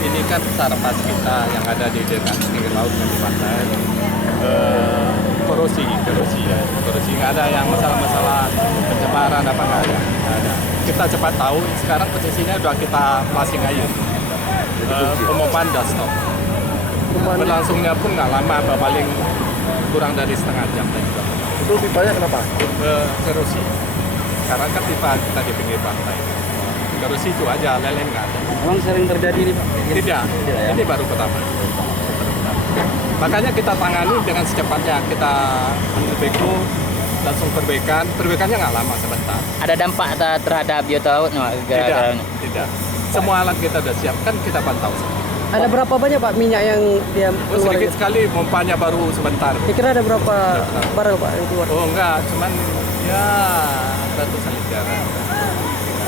ini kan sarpas kita yang ada di dekat pinggir laut dan di pantai. Korosi ya. Korosi nggak ada yang masalah-masalah pencemaran apa nggak ada. Nggak ada. Kita cepat tahu. Sekarang posisinya udah kita passing air. Pemompaan udah stop. Berlangsungnya pun nggak lama, paling kurang dari setengah jam tadi. Itu pipanya kenapa? Korosi. Karena kan pipa kita di pinggir pantai. Korosi itu aja, lele nggak ada. Memang sering terjadi nih Pak? Tidak, ya? ini baru pertama. Makanya kita tangani dengan secepatnya. Kita ambil beko, langsung perbaikan. Perbaikannya nggak lama, sebentar. Ada dampak terhadap biota laut nggak? Tidak. Semua alat kita sudah siap, kan kita pantau. Ada berapa banyak Pak minyak yang dia keluar? Sedikit sekali, pompanya baru sebentar. Kira ada berapa barel Pak yang keluar? Oh enggak, cuman ya ratusan liter.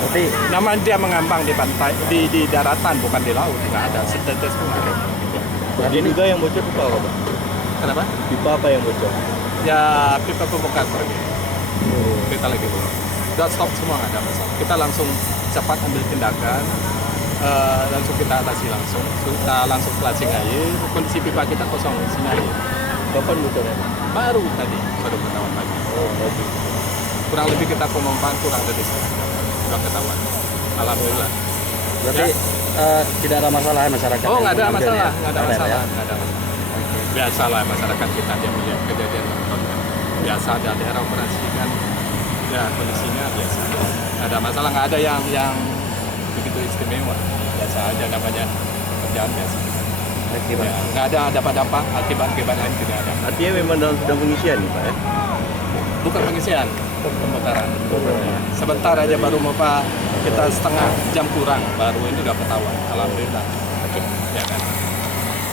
Berarti Nama dia mengambang di pantai, di daratan, bukan di laut. Nggak ada, setetes pun nggak ada. jadi juga yang bocor pipa apa Pak? Kenapa? Pipa apa yang bocor? Ya pipa pembukaan pergi. Kita lagi dulu. Udah stop semua, nggak ada masalah. Kita langsung cepat ambil tindakan, langsung kita atasi langsung. Kita langsung placing air. Kondisi pipa kita kosong, isinya air. Kapan bocornya? Baru tadi, baru ketahuan pagi. Bagus. Kurang lebih kita pemompaan kurang dari setengah jam. Sudah ketahuan. Alhamdulillah. Berarti tidak ada masalah masyarakat? Oh nggak ada yang masalah, ya? nggak ada masalah, nggak ada masalah. Biasalah masyarakat kita dia melihat kejadian nonton kan. Biasa ada daerah operasi kan. Ya kondisinya biasa. Nggak ada masalah, nggak ada yang begitu istimewa. Biasa aja namanya kerjaan biasa. Akibat. Ya, nggak ada dapat-dapat akibat-akibat lain tidak ada. Artinya memang dalam sedang pengisian nih Pak ya? Bukan pengisian, pemutaran. Sebentar aja baru mau Pak, kita setengah jam kurang baru ini udah ketahuan. Alhamdulillah.